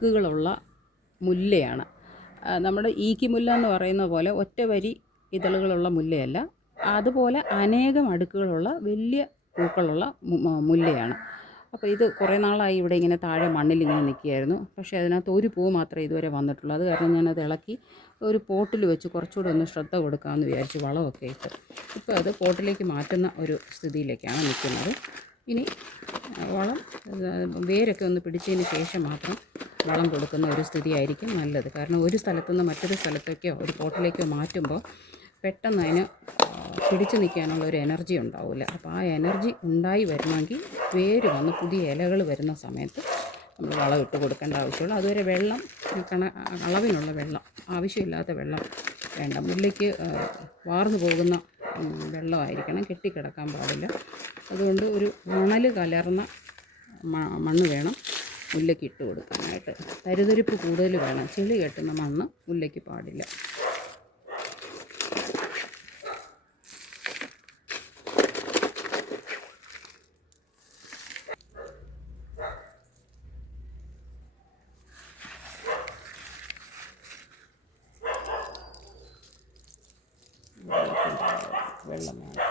അടുക്കുകളുള്ള മുല്ലയാണ്. നമ്മുടെ ഈക്കിമുല്ല എന്ന് പറയുന്ന പോലെ ഒറ്റ വരി ഇതളുകളുള്ള മുല്ലയല്ല, അതുപോലെ അനേകം അടുക്കുകളുള്ള വലിയ പൂക്കളുള്ള മുല്ലയാണ്. അപ്പോൾ ഇത് കുറേ നാളായി ഇവിടെ ഇങ്ങനെ താഴെ മണ്ണിലിങ്ങനെ നിൽക്കുകയായിരുന്നു. പക്ഷേ അതിനകത്ത് ഒരു പൂ മാത്രമേ ഇതുവരെ വന്നിട്ടുള്ളൂ. അത് കാരണം ഞാനത് ഇളക്കി ഒരു പോട്ടിൽ വെച്ച് കുറച്ചുകൂടെ ഒന്ന് ശ്രദ്ധ കൊടുക്കാമെന്ന് വിചാരിച്ച് വളമൊക്കെ ഇട്ട് ഇപ്പോൾ അത് പോട്ടിലേക്ക് മാറ്റുന്ന ഒരു സ്ഥിതിയിലേക്കാണ് നിൽക്കുന്നത്. ഇനി വളം വേരൊക്കെ ഒന്ന് പിടിച്ചതിന് ശേഷം മാത്രം വളം കൊടുക്കുന്ന ഒരു സ്ഥിതിയായിരിക്കും നല്ലത്. കാരണം ഒരു സ്ഥലത്തുനിന്ന് മറ്റൊരു സ്ഥലത്തേക്കോ ഒരു പോട്ടിലേക്കോ മാറ്റുമ്പോൾ പെട്ടെന്ന് അതിന് പിടിച്ചു നിൽക്കാനുള്ള ഒരു എനർജി ഉണ്ടാവില്ല. അപ്പോൾ ആ എനർജി ഉണ്ടായി വരണമെങ്കിൽ വേര് വന്ന് പുതിയ ഇലകൾ വരുന്ന സമയത്ത് നമ്മൾ വളം ഇട്ട് കൊടുക്കേണ്ട ആവശ്യമുള്ളൂ. അതുവരെ വെള്ളം അളവിനുള്ള വെള്ളം, ആവശ്യമില്ലാത്ത വെള്ളം വേണ്ട. മുല്ലയ്ക്ക് വാർന്നു പോകുന്ന വെള്ളമായിരിക്കണം, കെട്ടിക്കിടക്കാൻ പാടില്ല. അതുകൊണ്ട് ഒരു മണൽ കലർന്ന മണ്ണ് വേണം മുല്ലയ്ക്ക് ഇട്ട് കൊടുക്കാനായിട്ട്. തരിതരിപ്പ് കൂടുതൽ വേണം, ചെളി കെട്ടുന്ന മണ്ണ് മുല്ലയ്ക്ക് പാടില്ല. വെള്ളം വേണം.